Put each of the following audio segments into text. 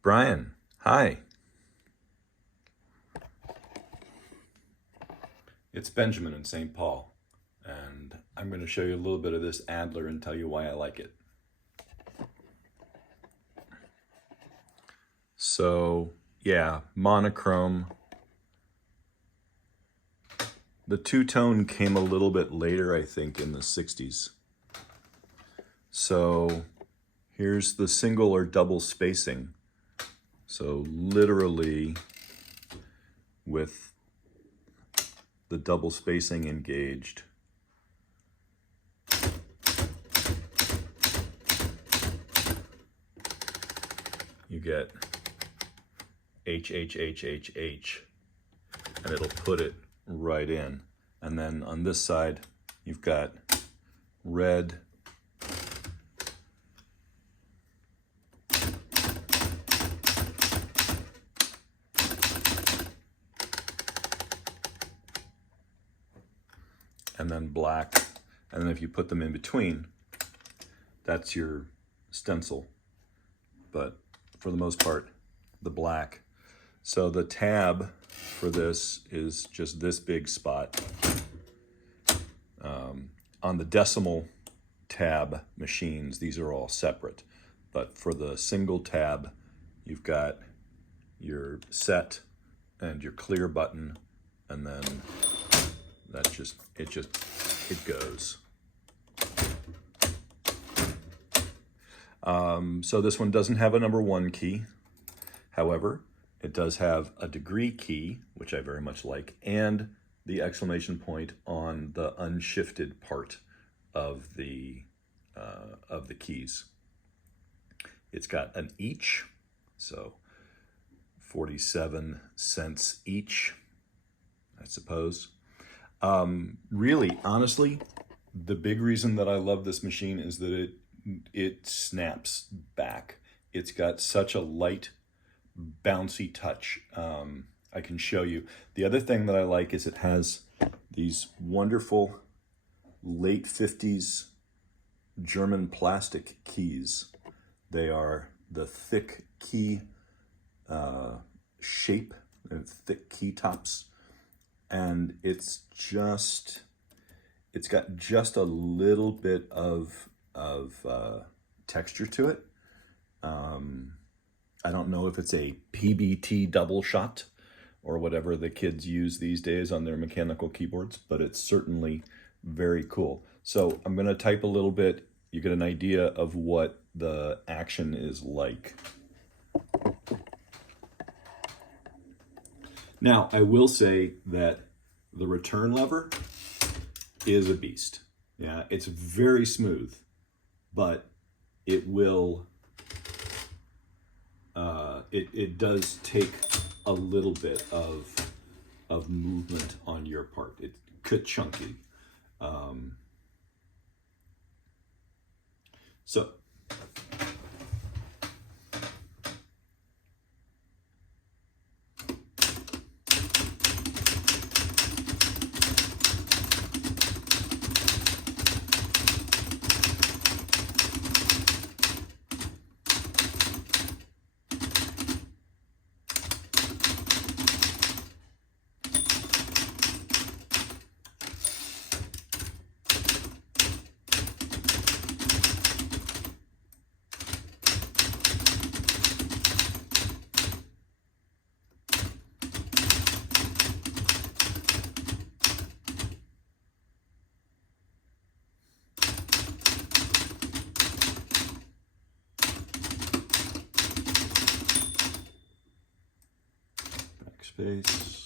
Brian, hi. It's Benjamin in St. Paul, and I'm going to show you a little bit of this Adler and tell you why I like it. So, yeah, monochrome. The two-tone came a little bit later, I think, in the 60s. So, here's the single or double spacing. So, literally, with the double spacing engaged, you get H, H, H, H, H, and it'll put it right in. And then on this side, you've got red, and then black. And then if you put them in between, that's your stencil. But for the most part, the black. So the tab for this is just this big spot. On the decimal tab machines, these are all separate. But for the single tab, you've got your set and your clear button, and then that it goes. So this one doesn't have a number 1 key. However, it does have a degree key, which I very much like, and the exclamation point on the unshifted part of the keys. It's got an each, so 47 cents each, I suppose. Really, honestly, the big reason that I love this machine is that it snaps back. It's got such a light, bouncy touch. I can show you. The other thing that I like is it has these wonderful late 50s German plastic keys. They are the thick key shape, thick key tops, and it's got just a little bit of texture to it. I don't know if it's a PBT double shot or whatever the kids use these days on their mechanical keyboards, but it's certainly very cool. So I'm going to type a little bit. You get an idea of what the action is like. Now, I will say that the return lever is a beast. Yeah, it's very smooth, but it will, it does take a little bit of movement on your part. It's ka-chunky. So backspace.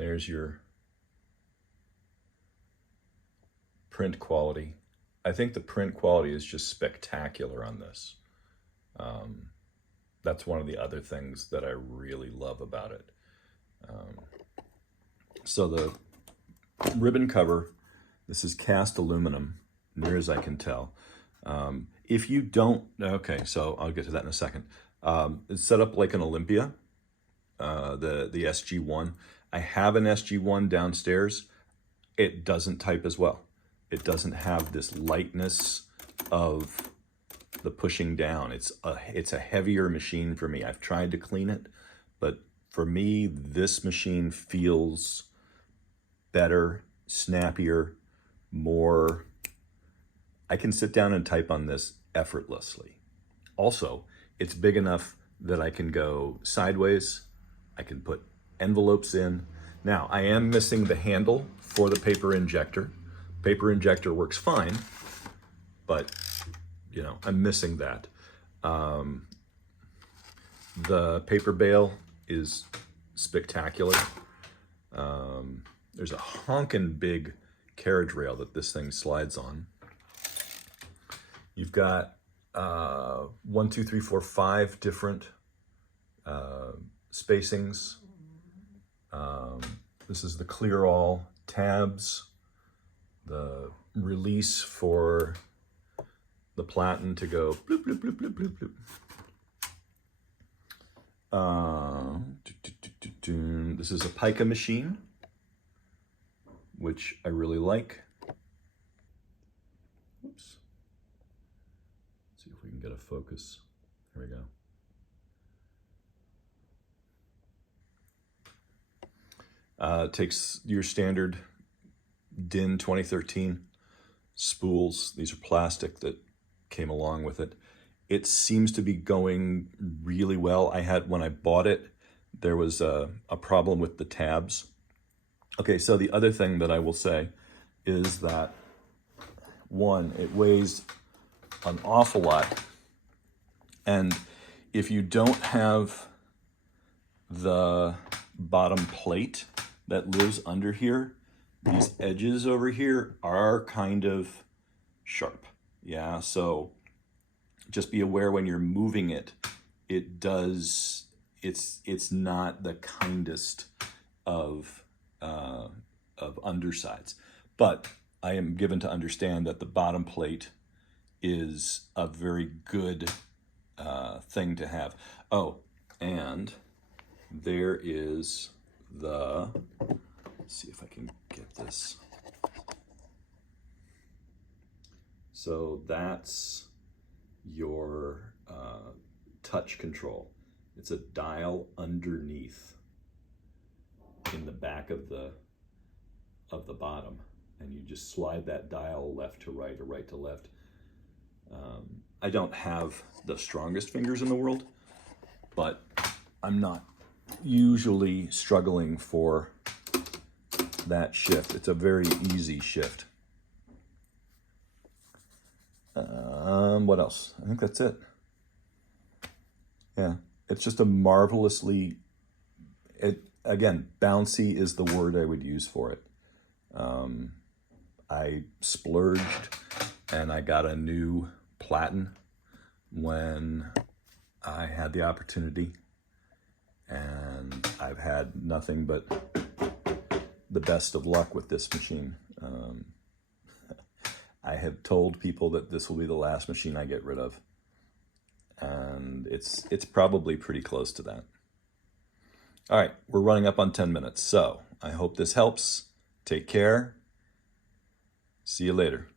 There's your print quality. I think the print quality is just spectacular on this. That's one of the other things that I really love about it. So the ribbon cover, this is cast aluminum, near as I can tell. If you don't, okay, so I'll get to that in a second. It's set up like an Olympia, the SG1. I have an SG1 downstairs. It doesn't type as well. It doesn't have this lightness of the pushing down. It's a heavier machine for me. I've tried to clean it, but for me, this machine feels better, snappier, more. I can sit down and type on this effortlessly. Also, it's big enough that I can go sideways. I can put envelopes in. Now, I am missing the handle for the paper injector. Paper injector works fine, but you know, I'm missing that. The paper bale is spectacular. There's a honkin' big carriage rail that this thing slides on. You've got 1, 2, 3, 4, 5 different spacings. This is the clear all tabs, the release for the platen to go bloop, bloop, bloop, bloop, bloop, bloop. This is a pica machine, which I really like. Oops. Let's see if we can get a focus. Here we go. Takes your standard DIN 2013 spools. These are plastic that came along with it. It seems to be going really well. When I bought it, there was a problem with the tabs. Okay, so the other thing that I will say is that, one, it weighs an awful lot. And if you don't have the bottom plate that lives under here, these edges over here are kind of sharp. Yeah, so just be aware when you're moving it, it's not the kindest of undersides. But I am given to understand that the bottom plate is a very good thing to have. Oh, and there is let's see if I can get this. So that's your touch control. It's a dial underneath in the back of the bottom, and you just slide that dial left to right or right to left. I don't have the strongest fingers in the world, but I'm not usually struggling for that shift. It's a very easy shift. What else? I think that's it. Yeah, it's just a marvelously, again, bouncy is the word I would use for it. I splurged and I got a new platen when I had the opportunity, and I've had nothing but the best of luck with this machine. I have told people that this will be the last machine I get rid of, and it's probably pretty close to that. All right, we're running up on 10 minutes, so I hope this helps. Take care. See you later.